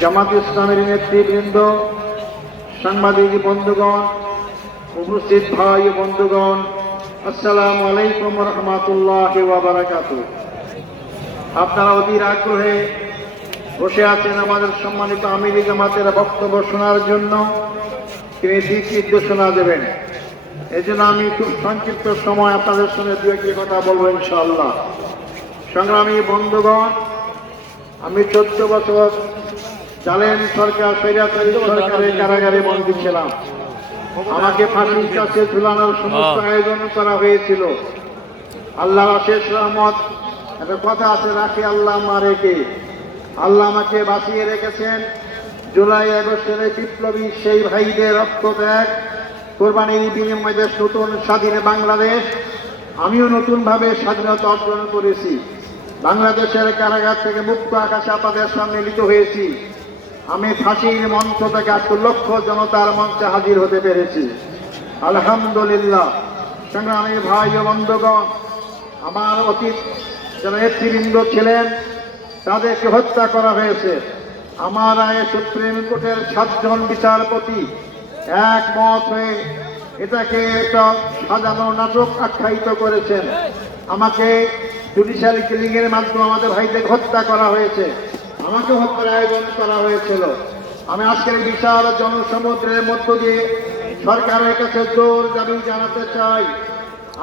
জামাত ইসলামের নেতৃবৃন্দ, সাংবাদিক বন্ধুগণ, উপস্থিত ভাই ও বন্ধুগণ, আসসালামু আলাইকুম ওয়া রাহমাতুল্লাহি ওয়া বারাকাতুহু। আপনারা অধীর আগ্রহে বসে আছেন আমাদের সম্মানিত আমিরি জামাতের বক্তব্য শোনার জন্য। তিনি দিক নির্দেশনা দেবেন। এই জন্য আমি খুব সংক্ষিপ্ত সময় আপনাদের সঙ্গে দু একটি কথা বলবো ইনশাআল্লাহ। সংগ্রামী বন্ধুগণ, আমি 14 বছর জালেম সরকার, স্বৈরাচারী সরকারের কারাগারে বন্দী ছিলাম। আমাকে ফাঁসির কাছে ঝুলানোর সমস্ত আয়োজন করা হয়েছিল। আল্লাহর অশেষ রহমত, একটা কথা আছে, রাখে আল্লাহ মারে কে। আল্লাহ আমাকে বাঁচিয়ে রেখেছেন। জুলাই আগস্টের বিপ্লবী সেই ভাইদের রক্তত্যাগ, কোরবানির বিনিময়ে নতুন স্বাধীন বাংলাদেশ, আমিও নতুনভাবে স্বাধীনতা অর্জন করেছি। বাংলাদেশের কারাগার থেকে মুক্ত আকাশে আপনাদের সামনে মিলিত হয়েছি। আমি ফাঁসির মঞ্চ থেকে 8 লক্ষ জনতার মঞ্চে হাজির হতে পেরেছি, আলহামদুলিল্লাহ। সংগ্রামী ভাই ও বন্ধুগণ, আমার অতীত যারা নেতৃবৃন্দ ছিলেন তাদেরকে হত্যা করা হয়েছে। আমার রায়ে সুপ্রিম কোর্টের 7 জন বিচারপতি একমত হয়ে এটাকে একটা সাজানো নাটক আখ্যায়িত করেছেন। আমাকে জুডিশিয়াল কিলিং এর মাধ্যমে আমাদের ভাইদের হত্যা করা হয়েছে, আমাকে হত্যার আয়োজন করা হয়েছিল। আমি আজকের বিশাল জনসমুদ্রের মধ্য দিয়ে সরকারের কাছে জোর দাবি জানাতে চাই,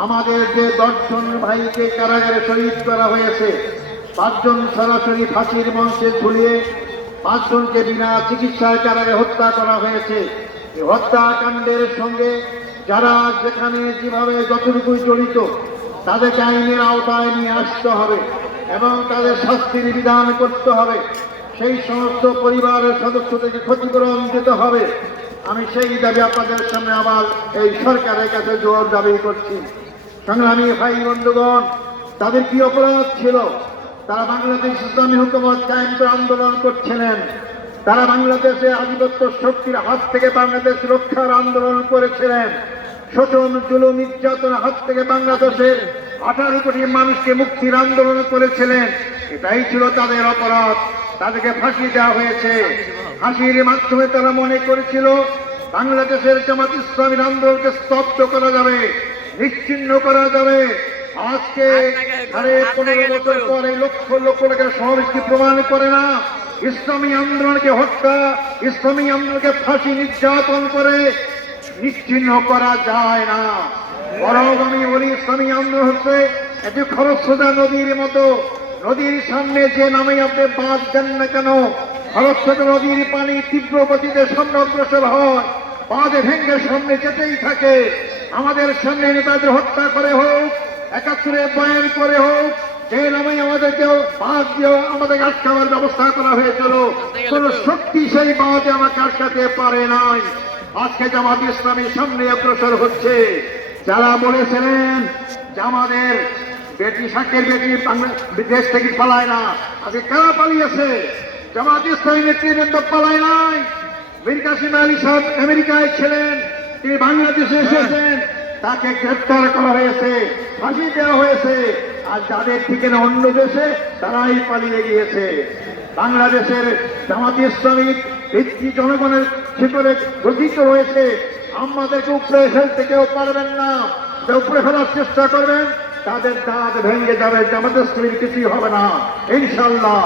আমাদের যে 10 জন ভাইকে কারাগারে শহীদ করা হয়েছে, 5 জন সরাসরি ফাঁসির মঞ্চে ঝুলিয়ে, 5 জনকে বিনা চিকিৎসায় কারাগারে হত্যা করা হয়েছে। এই হত্যাকাণ্ডের সঙ্গে যারা যেখানে যেভাবে যতটুকু জড়িত তাদেরকে আইনের আওতায় নিয়ে আসতে হবে এবং তাদের শাস্তির বিধান করতে হবে। সেই সমস্ত পরিবারের সদস্যদেরকে ক্ষতিপূরণ দিতে হবে। আমি সেই দাবি আপনাদের সামনে আবার এই সরকারের কাছে জোর দাবি করছি। সংগ্রামী ভাই বন্ধুগণ, তাদের কি অপরাধ ছিল? তারা বাংলাদেশ ইসলামী হুকুমত কায়েম করে আন্দোলন করছিলেন। তারা বাংলাদেশে আধিপত্য শক্তির হাত থেকে বাংলাদেশ রক্ষার আন্দোলন করেছিলেন। শোষণ, জুলুম, নির্যাতনের হাত থেকে বাংলাদেশের 18 কোটি মানুষকে মুক্তির আন্দোলন করেছিলেন। এটাই ছিল তাদের অপরাধ। তাদেরকে ফাঁসি দেওয়া হয়েছে। ফাঁসির মাধ্যমে তারা মনে করেছিল বাংলাদেশের জামাত ইসলামীর আন্দোলনকে স্তব্ধ করা যাবে, নিশ্চিহ্ন করা যাবে। আজকে 15.5 বছর পর এই লক্ষ লক্ষ টাকার সমাবেশকে প্রমাণ করে না ইসলামী আন্দোলনকে হত্যা, ইসলামী আন্দোলনকে ফাঁসি নির্যাতন করে নিশ্চিহ্ন করা যায় না। বরং আমি বলি, ইসলামী আন্দোলন হচ্ছে একটি খরস্রোতা নদীর মতো। নদীর সামনে যে নামে আপনি বাঁধ দেন না কেন, খরস্রোতা নদীর পানি তীব্র গতিতে সামনে অগ্রসর হয়, বাঁধে ভেঙ্গে সামনে যেতেই থাকে। আমাদের সামনে নেতাদের হত্যা করে হোক, 71-এ বয়ান করে হোক, যে নামে আমাদেরকেও বাঁধ দিয়েও আমাদের আটকাবার ব্যবস্থা করা হয়েছিল, কোন শক্তি সেই বাঁধে আমাকে আটকাতে পারে নাই। আজকে জামাত ইসলামের সামনে অগ্রসর হচ্ছে। যারা বলেছিলেন যে আমাদের বেটি শাকের বেটি দেশ থেকে পালায় না, আজকে কারা পালিয়েছে? জামাত ইসলামী নেতৃবৃন্দ পালায় নাই। মীর কাসেম আলী সাহেব আমেরিকায় ছিলেন, তিনি বাংলাদেশে এসেছেন, তাকে গ্রেফতার করা হয়েছে, ফাঁসি দেওয়া হয়েছে। আর যাদের ঠিকানা অন্য দেশে, তারাই পালিয়ে গিয়েছে। বাংলাদেশের জামাত ইসলামী ভিত্তি জনগণের ভিতরে গঠিত হয়েছে। আমাদেরকে উপরে ফেলতে কেউ পারবেন না। উপরে ফেলার চেষ্টা করবেন, তাদের দাঁত ভেঙে যাবে। জামাত ইসলামীর কিছুই হবে না ইনশাআল্লাহ।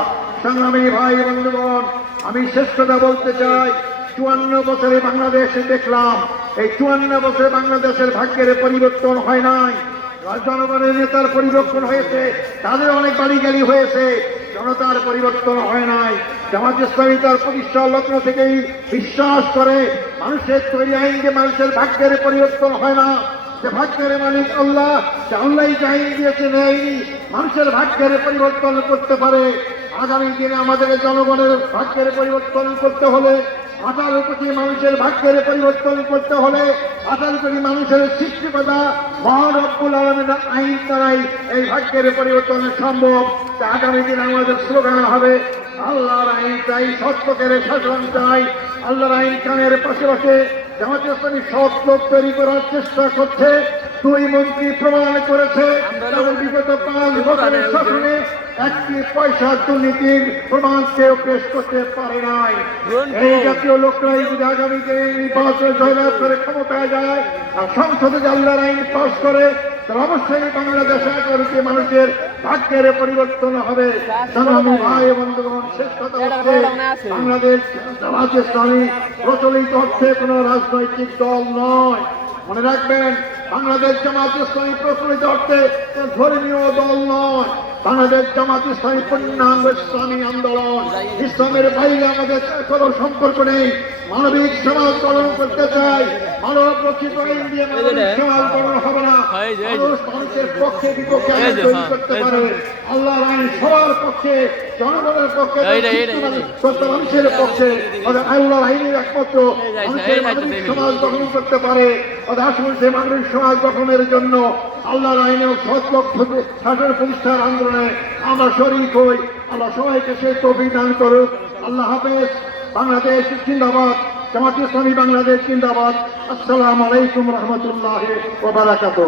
সংগ্রামী ভাই বন্ধুগণ, আমি শেষ কথা বলতে চাই, 54 বছরে বাংলাদেশে দেখলাম, এই 54 বছরে বাংলাদেশের ভাগ্যের পরিবর্তন হয় নাই। জনগণের নেতার পরিবর্তন হয়েছে, তাদের অনেক বাড়িগাড়ি হয়েছে, জনতার পরিবর্তন হয় নাই। জামাত ইসলামী তার প্রতিষ্ঠা লগ্ন থেকেই বিশ্বাস করে মানুষের তৈরি আইনকে মানুষের ভাগ্যের পরিবর্তন হয় না। যে ভাগ্যের মালিক আল্লাহ, যে আল্লাহ আইন দিয়েছে, নেয়নি মানুষের ভাগ্যের পরিবর্তন করতে পারে। আগামী দিনে আমাদের জনগণের ভাগ্যের পরিবর্তন করতে হলে, 18 কোটি মানুষের ভাগ্যের পরিবর্তন করতে হলে, 18 কোটি মানুষের সৃষ্টিকতা মহান রব্বুল আলামিনের আইন দ্বারাই এই ভাগ্যের পরিবর্তন সম্ভব। আগামী দিনে আমাদের স্লোগান হবে, আল্লাহর আইন চাই, সত্যকের শাসন চাই। আল্লাহর আইন কানের পাশাপাশি জামাত ইসলামী সব লোক তৈরি করার চেষ্টা করছে। 2 মন্ত্রী প্রমাণ করেছে বিগত 5 বছরের শাসনে একটি পয়সার দুর্নীতির প্রমাণ কেউ পেশ করতে পারে নাই। এই জাতীয় লোকরাই যদি আগামীতে নির্বাচনে জয়লাভ করে ক্ষমতায় যায় আর সংসদে আল্লাহর আইন পাস করে, তাহলে অবশ্যই বাংলাদেশে আগামীতে মানুষের ভাগ্যের পরিবর্তন হবে। সংগ্রামী ভাই বন্ধুগণ, শেষ কথা হচ্ছে বাংলাদেশ জামাত ইসলামী প্রচলিত অর্থে কোন রাজনৈতিক দল নয়। মনে রাখবেন, বাংলাদেশ জামাত ইসলামী প্রচলিত অর্থে ধর্মীয় দল নয়। বাংলাদেশ জামাত ইসলামী পূর্ণাঙ্গ ইসলামী আন্দোলন। ইসলামের বাইরে আমাদের কোনো সম্পর্ক নেই। মানবিক সমাজ গঠন করতে চাই। মানব রচিত আইন দিয়ে মানবিক সমাজ গঠন হবে না। মানুষ মানুষের পক্ষে বিপক্ষে আইন তৈরি করতে পারে। আল্লাহর আইন সবার পক্ষে, জনগণের পক্ষে, মানুষের পক্ষে। আল্লাহর আইনের একমাত্র মানুষের মানবিক সমাজ গঠন করতে পারে। আসুন সেই মানবিক সমাজ গঠনের জন্য আল্লাহর আইনের সৎ লক্ষ্য শাসন প্রতিষ্ঠার আন্দোলনে আমরা শরীক হই। আল্লাহ সবাইকে সেই তৌফিক দান করুক। আল্লাহ হাফেজ। বাংলাদেশ জিন্দাবাদ। জামাত ইসলামী বাংলাদেশ জিন্দাবাদ। আসসালামু আলাইকুম রহমতুল্লাহি ওয়া বারাকাতুহু।